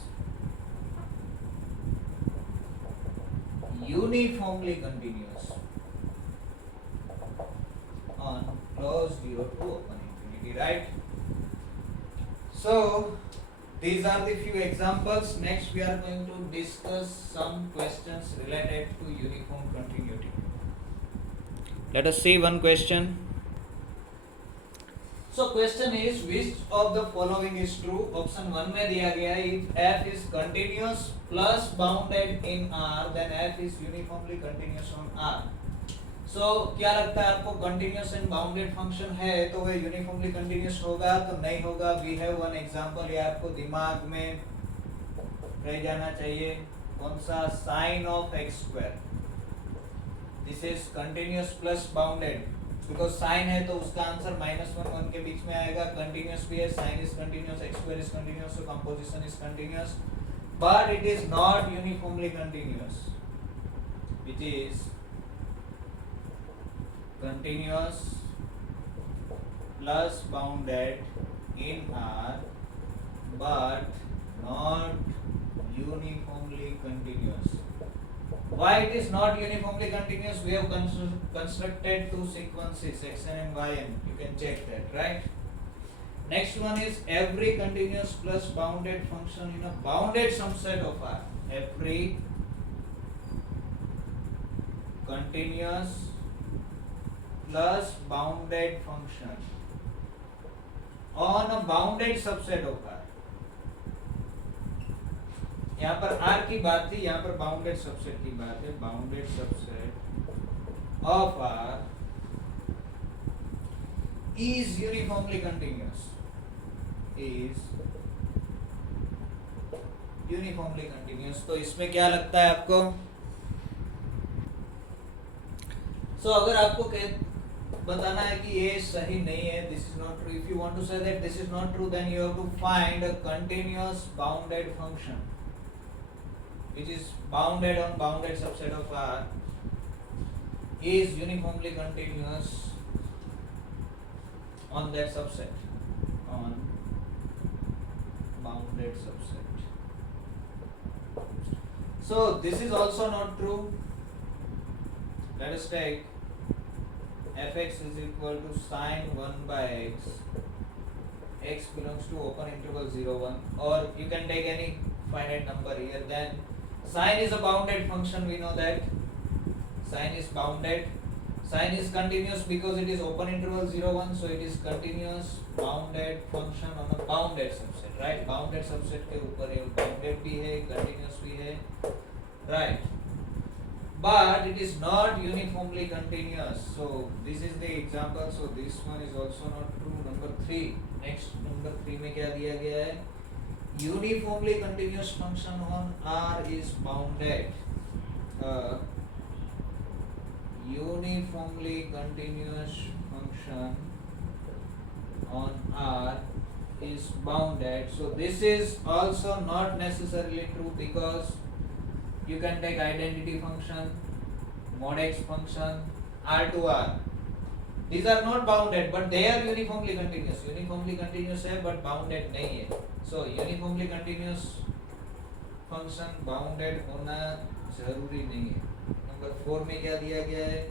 uniformly continuous on closed 0 to open infinity, right? So these are the few examples. Next we are going to discuss some questions related to uniform continuity. Let us see one question. So question is, which of the following is true? Option 1 में दिया गया है, if f is continuous plus bounded in R, then f is uniformly continuous on R. So क्या लगता है आपको, continuous and bounded function है तो वह यूनिफॉर्मली कंटिन्यूअस होगा तो नहीं होगा? वी हैव वन एग्जांपल, ये आपको दिमाग में रह जाना चाहिए। कौन सा? Sine of x square, this is continuous plus bounded, because sine है तो उसका आंसर -1 1 के बीच में आएगा। कंटिन्यूअस भी है, sine is continuous, x square is continuous, so composition is continuous, but it is not uniformly continuous, which is continuous plus bounded in R but not uniformly continuous. Why it is not uniformly continuous? We have constructed two sequences xn and yn. You can check that, right? Next one is every continuous plus bounded function in a bounded subset of R. Every continuous plus bounded function on a bounded subset of R. यहाँ पर R की बात थी, यहाँ पर bounded subset की बात है। Bounded subset of R is uniformly continuous, is uniformly continuous। तो इसमें क्या लगता है आपको? So अगर आपको बताना है कि ये सही नहीं है, this is not true, if you want to say that this is not true, then you have to find a continuous bounded function which is bounded on bounded subset of R, is uniformly continuous on that subset, on bounded subset. So this is also not true. Let us take fx is equal to sine 1 by x, x belongs to open interval 0 1, or you can take any finite number here. Then sine is a bounded function, we know that sine is bounded, sine is continuous because it is open interval 0 1, so it is continuous bounded function on a bounded subset, right? bounded subset के ऊपर ये bounded भी है, continuous भी है, right? But it is not uniformly continuous. So this is the example. So this one is also not true. Number 3. Next, number 3 में क्या दिया गया है? Uniformly continuous function on R is bounded. uniformly continuous function on R is bounded. So this is also not necessarily true, because you can take identity function, mod x function, R to R. These are not bounded, but they are uniformly continuous. Uniformly continuous है but bounded नहीं है. So uniformly continuous function bounded होना जरूरी नहीं है. Number 4 में क्या दिया गया है?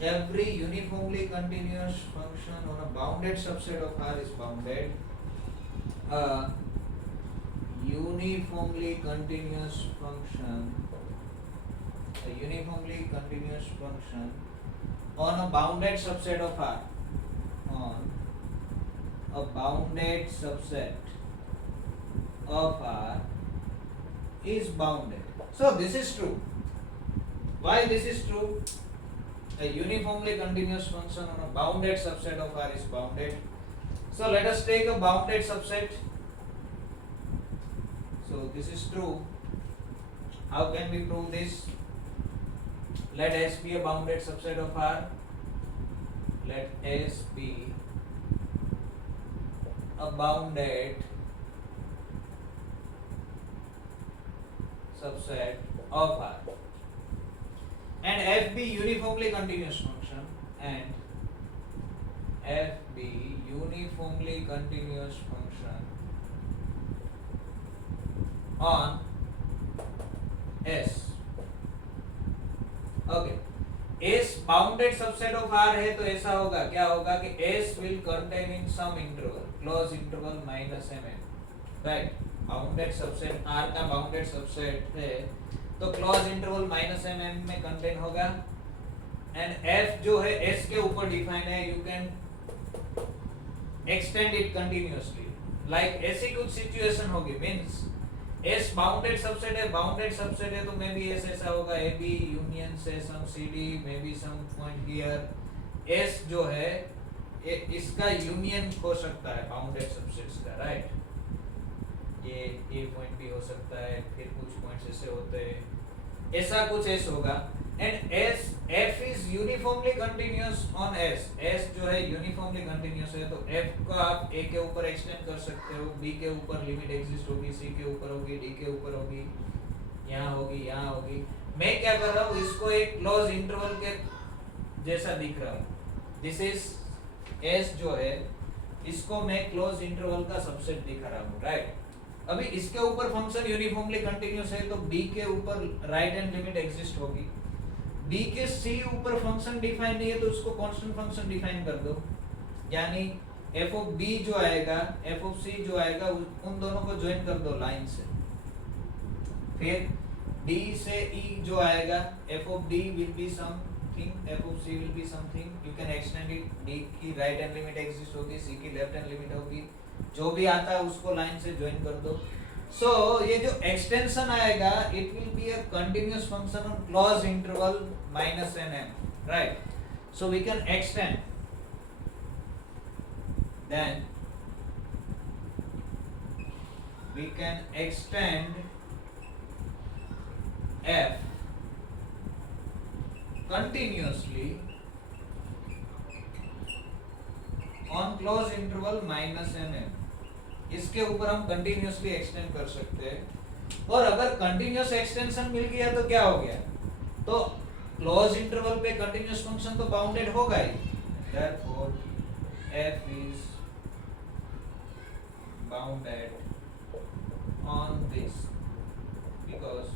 Every uniformly continuous function on a bounded subset of R is bounded. A uniformly continuous function on a bounded subset of R, on a bounded subset of R is bounded. So this is true. Why this is true? A uniformly continuous function on a bounded subset of R is bounded. So let us take a bounded subset. So this is true. How can we prove this? Let S be a bounded subset of R. Let S be a bounded subset of R. And F be uniformly continuous function, and F be uniformly continuous function on S. Okay. S bounded subset of R है तो ऐसा होगा, क्या होगा कि S will contain in some interval, close interval minus mm, right? Bounded subset R का bounded subset है तो close interval minus mm में contain होगा. And F जो है S के ऊपर define है, you can extend it continuously. Like ऐसी कुछ situation होगी, means S बाउंडेड सबसेट है, बाउंडेड सबसेट है तो मे बी S ऐसा होगा ए बी यूनियन से some C D, maybe some point here. S जो है इसका यूनियन हो सकता है बाउंडेड सबसेट्स का, राइट? ये ए पॉइंट भी हो सकता है, फिर कुछ पॉइंट्स ऐसे होते हैं, ऐसा कुछ S होगा. And S F is uniformly continuous on S. S जो है यूनिफॉर्मली कंटिन्यूअस है तो F को आप A के ऊपर एक्सटेंड कर सकते हो, B के ऊपर लिमिट एग्जिस्ट होगी, C के ऊपर होगी, D के ऊपर होगी, यहाँ होगी, यहाँ होगी. मैं क्या कर रहा हूँ, इसको एक क्लोज इंटरवल के जैसा दिख रहा हूँ. दिस इज S जो है इसको मैं क्लोज इंटरवल का सबसेट दिखा रहा हूँ, राइट? अभी इसके ऊपर फंक्शन यूनिफॉर्मली कंटिन्यूअस है तो B के ऊपर राइट हैंड लिमिट एग्जिस्ट होगी. B के C ऊपर फंक्शन डिफाइन नहीं है तो उसको कांस्टेंट फंक्शन डिफाइन कर दो, यानी f ऑफ B जो आएगा, f ऑफ C जो आएगा, उन दोनों को ज्वाइन कर दो लाइन से. फिर D से E जो आएगा, f of D will be something, f of C will be something. You can extend it. D की राइट हैंड लिमिट एग्जिस्ट होगी, C की लेफ्ट हैंड लिमिट होगी, जो भी आता है उसको लाइन से ज्वाइन कर दो. So ये जो extension आएगा, it will be a continuous function on closed interval minus n, right? So we can extend. Then we can extend f continuously on closed interval minus n. इसके ऊपर हम continuously extend कर सकते हैं. और अगर कंटिन्यूअस एक्सटेंशन मिल गया तो क्या हो गया, तो क्लोज इंटरवल पे कंटिन्यूअस फंक्शन तो बाउंडेड होगा ही. Therefore f is bounded on this because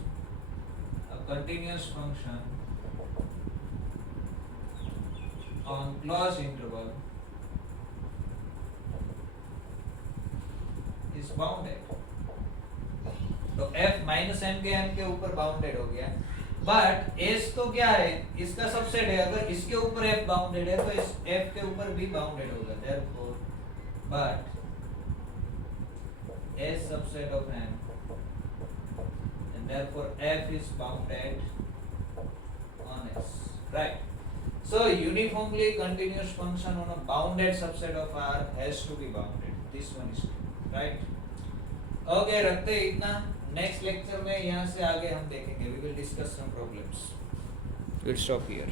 a continuous function on close interval is bounded. तो f माइनस m के ऊपर बाउंडेड हो गया. बट s तो क्या है, इसका सबसेट है. अगर इसके ऊपर f बाउंडेड है तो इस f के ऊपर भी बाउंडेड होगा. therefore but s subset of m and therefore f is bounded on s, right? So uniformly continuous function on a bounded subset of R has to be bounded. This one is true. Right? Okay, रखते हैं इतना. Next lecture में यहाँ से आगे हम देखेंगे. We will discuss some problems. We'll stop here.